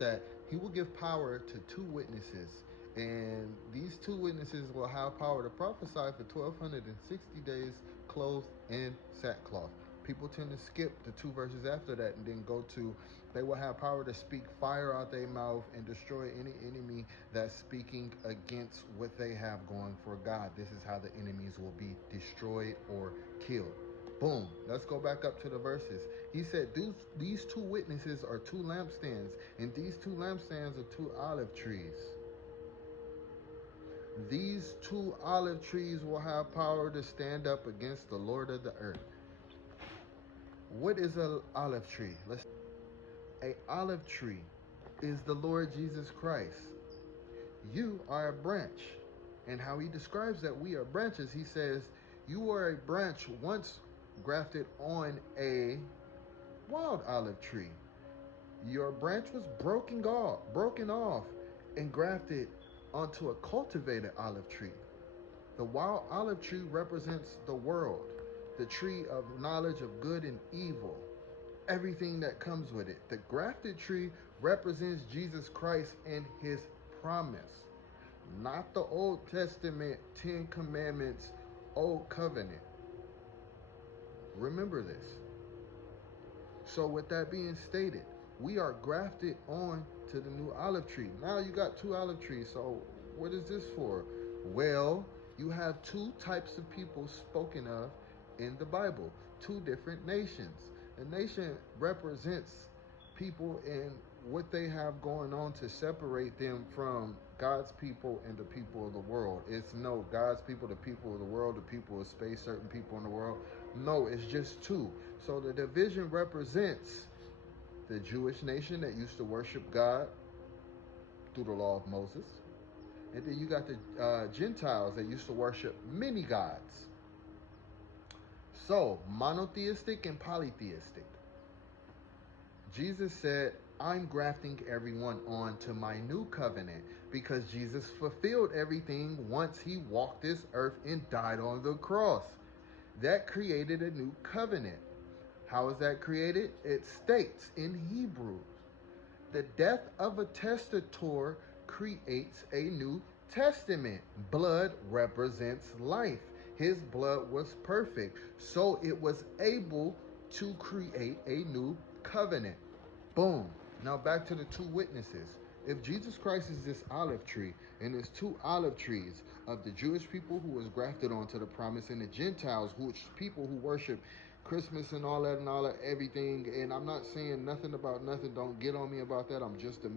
that he will give power to two witnesses, and these two witnesses will have power to prophesy for 1260 days clothed in sackcloth. People tend to skip the two verses after that and then go to, they will have power to speak fire out their mouth and destroy any enemy that's speaking against what they have going for God. This is how the enemies will be destroyed or killed. Boom. Let's go back up to the verses. He said, these two witnesses are two lampstands, and these two lampstands are two olive trees. These two olive trees will have power to stand up against the Lord of the earth. What is an olive tree? A olive tree is the Lord Jesus Christ. You are a branch. And how he describes that we are branches, he says, you are a branch once grafted on a wild olive tree. Your branch was broken off and grafted onto a cultivated olive tree. The wild olive tree represents the world, the tree of knowledge of good and evil, everything that comes with it. The grafted tree represents Jesus Christ and his promise, not the Old Testament 10 Commandments, Old Covenant. Remember this. So with that being stated, we are grafted on to the new olive tree. Now you got two olive trees. So what is this for? Well, you have two types of people spoken of in the Bible, two different nations. A nation represents people and what they have going on to separate them from God's people and the people of the world. It's no God's people, the people of the world, the people of space, certain people in the world. No, it's just two. So the division represents the Jewish nation that used to worship God through the law of Moses. And then you got the Gentiles that used to worship many gods. So, monotheistic and polytheistic. Jesus said, I'm grafting everyone on to my new covenant because Jesus fulfilled everything once he walked this earth and died on the cross. That created a new covenant. How is that created? It states in Hebrews, the death of a testator creates a new testament. Blood represents life. His blood was perfect, so it was able to create a new covenant. Boom. Now back to the two witnesses. If Jesus Christ is this olive tree, and there's two olive trees of the Jewish people who was grafted onto the promise, and the Gentiles, which people who worship Christmas and all that, everything, and I'm not saying nothing about nothing, don't get on me about that, I'm just a